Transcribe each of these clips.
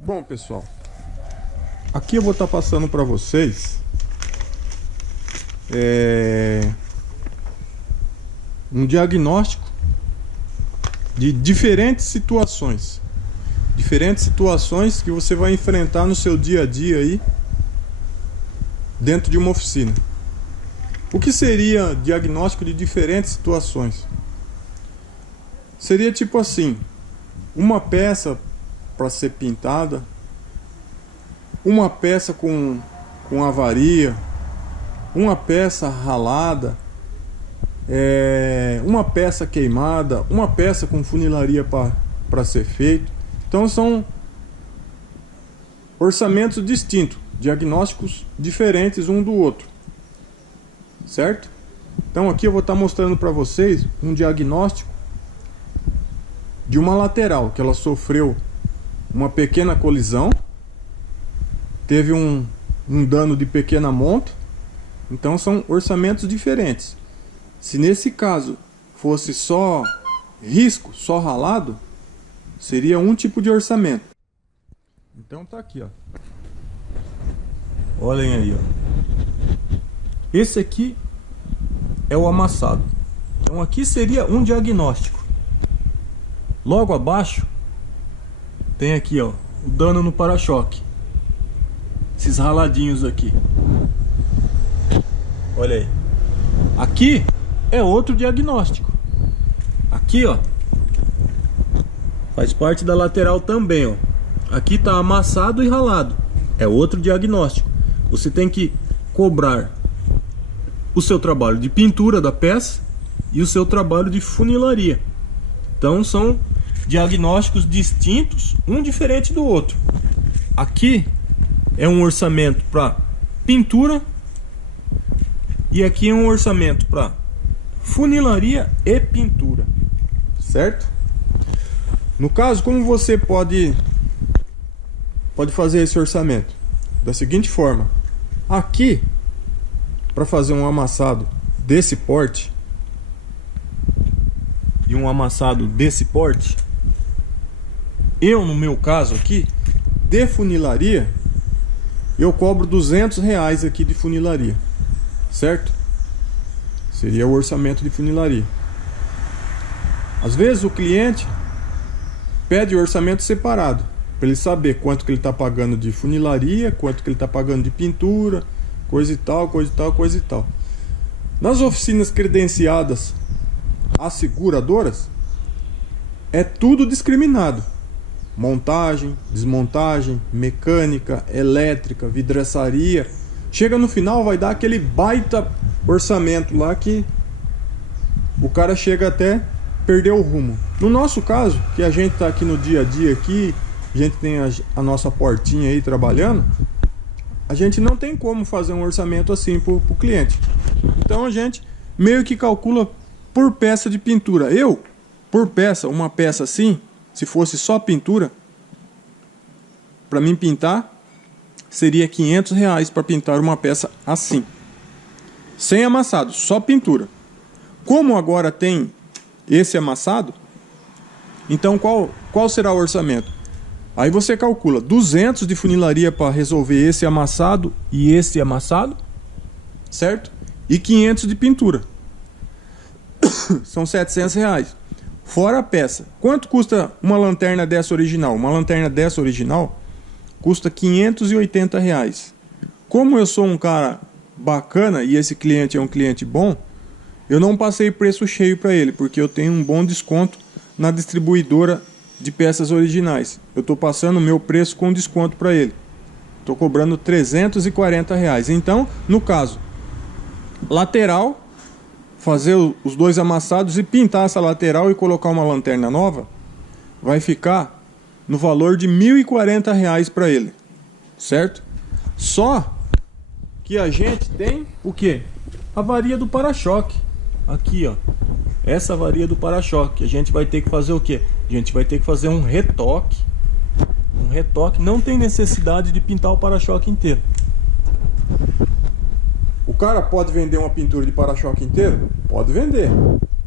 Bom, pessoal, aqui eu vou estar passando para vocês um diagnóstico de diferentes situações que você vai enfrentar no seu dia a dia aí dentro de uma oficina. O que seria diagnóstico de diferentes situações? Seria tipo assim: uma peça para ser pintada, uma peça com avaria, uma peça ralada, uma peça queimada, uma peça com funilaria para ser feito. Então são orçamentos distintos, diagnósticos diferentes um do outro, certo? Então aqui eu vou estar mostrando para vocês um diagnóstico de uma lateral que ela sofreu uma pequena colisão, teve um dano de pequena monta. Então são orçamentos diferentes. Se nesse caso fosse só risco, só ralado, seria um tipo de orçamento. Então tá aqui, ó. Olhem aí, ó. Esse aqui é o amassado. Então aqui seria um diagnóstico. Logo abaixo tem aqui, ó, o dano no para-choque. Esses raladinhos aqui. Olha aí. Aqui é outro diagnóstico. Aqui, ó, faz parte da lateral também, ó. Aqui tá amassado e ralado. É outro diagnóstico. Você tem que cobrar o seu trabalho de pintura da peça e o seu trabalho de funilaria. Então são diagnósticos distintos, um diferente do outro. Aqui é um orçamento para pintura e aqui é um orçamento para funilaria e pintura, certo? No caso, como você pode fazer esse orçamento? Da seguinte forma: aqui, para fazer um amassado desse porte e um amassado desse porte, eu, no meu caso aqui, de funilaria, eu cobro R$200 aqui de funilaria, certo? Seria o orçamento de funilaria. Às vezes o cliente pede o orçamento separado, para ele saber quanto que ele está pagando de funilaria, quanto que ele está pagando de pintura, coisa e tal, coisa e tal, coisa e tal. Nas oficinas credenciadas às seguradoras, é tudo discriminado: montagem, desmontagem, mecânica, elétrica, vidraçaria. Chega no final, vai dar aquele baita orçamento lá que o cara chega até perder o rumo. No nosso caso, que a gente tá aqui no dia a dia aqui, a gente tem a nossa portinha aí trabalhando, a gente não tem como fazer um orçamento assim pro cliente. Então a gente meio que calcula por peça de pintura. Eu, por peça, uma peça assim, se fosse só pintura, para mim pintar, seria R$500 para pintar uma peça assim, sem amassado, só pintura. Como agora tem esse amassado, então qual será o orçamento? Aí você calcula 200 de funilaria para resolver esse amassado e esse amassado, certo? E 500 de pintura. São R$700. Fora a peça. Quanto custa uma lanterna dessa original? Uma lanterna dessa original custa R$580. Como eu sou um cara bacana e esse cliente é um cliente bom, eu não passei preço cheio para ele, porque eu tenho um bom desconto na distribuidora de peças originais. Eu estou passando o meu preço com desconto para ele. Estou cobrando R$340. Então, no caso, lateral, fazer os dois amassados e pintar essa lateral e colocar uma lanterna nova, vai ficar no valor de R$1.040 para ele, certo? Só que a gente tem o que? A avaria do para-choque. Aqui, ó, essa avaria do para-choque. A gente vai ter que fazer o que? A gente vai ter que fazer um retoque. Um retoque. Não tem necessidade de pintar o para-choque inteiro. O cara pode vender uma pintura de para-choque inteiro? Pode vender,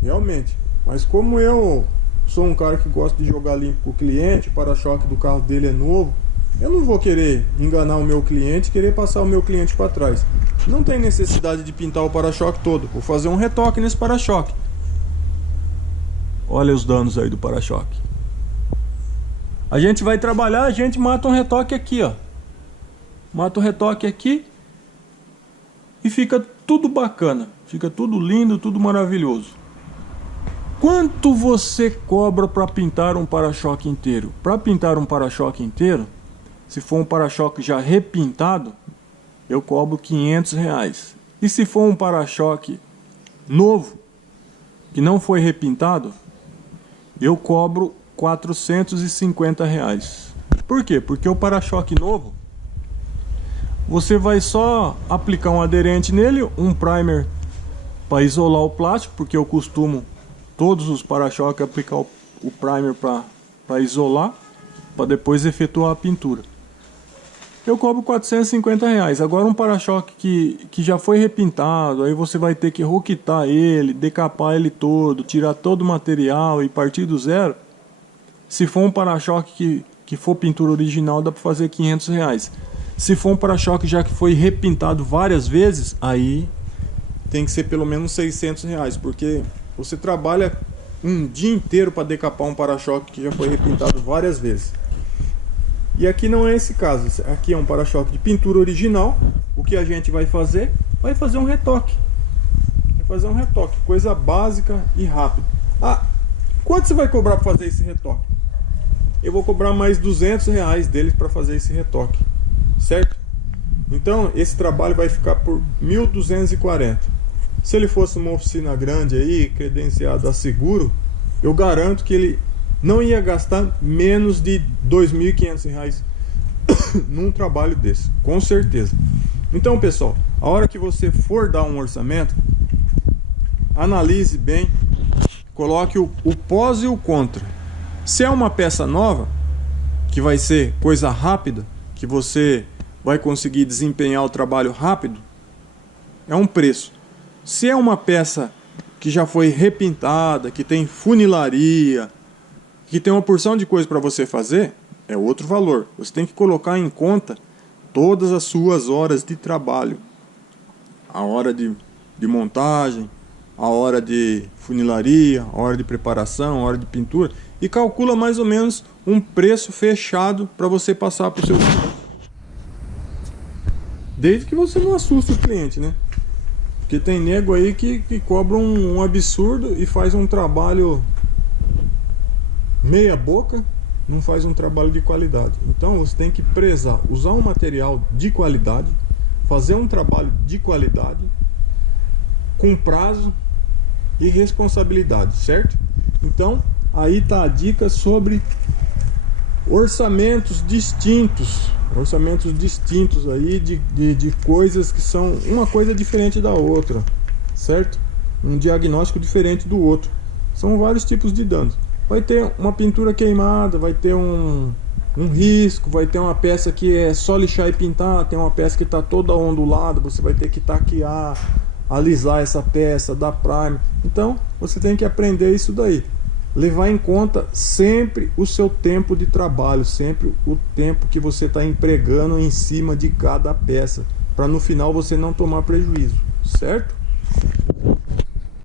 realmente. Mas como eu sou um cara que gosta de jogar limpo com o cliente, o para-choque do carro dele é novo, Eu não vou querer enganar o meu cliente, querer passar o meu cliente para trás. Não tem necessidade de pintar o para-choque todo. Vou fazer um retoque nesse para-choque. Olha os danos aí do para-choque. A gente vai trabalhar, a gente mata um retoque aqui, ó. Mata o retoque aqui e fica tudo bacana. Fica tudo lindo, tudo maravilhoso. Quanto você cobra para pintar um para-choque inteiro? Para pintar um para-choque inteiro, se for um para-choque já repintado, eu cobro R$500. E se for um para-choque novo, que não foi repintado, eu cobro R$450. Por quê? Porque o para-choque novo, você vai só aplicar um aderente nele, um primer para isolar o plástico, porque eu costumo todos os para-choques aplicar o primer para isolar, para depois efetuar a pintura. Eu cobro R$450. Agora um para-choque que já foi repintado, aí você vai ter que roquitar ele, decapar ele todo, tirar todo o material e partir do zero. Se for um para-choque que for pintura original, dá para fazer R$500. Se for um para-choque já que foi repintado várias vezes, aí tem que ser pelo menos R$600, porque você trabalha um dia inteiro para decapar um para-choque que já foi repintado várias vezes. E aqui não é esse caso. Aqui é um para-choque de pintura original. O que a gente vai fazer? Vai fazer um retoque. Vai fazer um retoque, coisa básica e rápida. Ah, quanto você vai cobrar para fazer esse retoque? Eu vou cobrar mais R$200 deles para fazer esse retoque, certo? Então esse trabalho vai ficar por 1.240. Se ele fosse uma oficina grande aí, credenciado a seguro, eu garanto que ele não ia gastar menos de R$2.500 num trabalho desse, com certeza. Então, pessoal, a hora que você for dar um orçamento, analise bem, coloque o pós e o contra. Se é uma peça nova, que vai ser coisa rápida, que você vai conseguir desempenhar o trabalho rápido, é um preço. Se é uma peça que já foi repintada, que tem funilaria, que tem uma porção de coisa para você fazer, é outro valor. Você tem que colocar em conta todas as suas horas de trabalho. A hora de montagem, a hora de funilaria, a hora de preparação, a hora de pintura. E calcula mais ou menos um preço fechado para você passar para o seu cliente. Desde que você não assuste o cliente, né? Porque tem nego aí que cobra um absurdo e faz um trabalho meia boca, não faz um trabalho de qualidade. Então você tem que prezar, usar um material de qualidade, fazer um trabalho de qualidade, com prazo e responsabilidade, certo? Então aí está a dica sobre orçamentos distintos aí de coisas que são uma coisa diferente da outra, certo? Um diagnóstico diferente do outro. São vários tipos de danos. Vai ter uma pintura queimada, vai ter um risco, vai ter uma peça que é só lixar e pintar, tem uma peça que está toda ondulada, você vai ter que taquear, alisar essa peça, dar prime. Então você tem que aprender isso daí. Levar em conta sempre o seu tempo de trabalho, sempre o tempo que você está empregando em cima de cada peça, para no final você não tomar prejuízo, certo?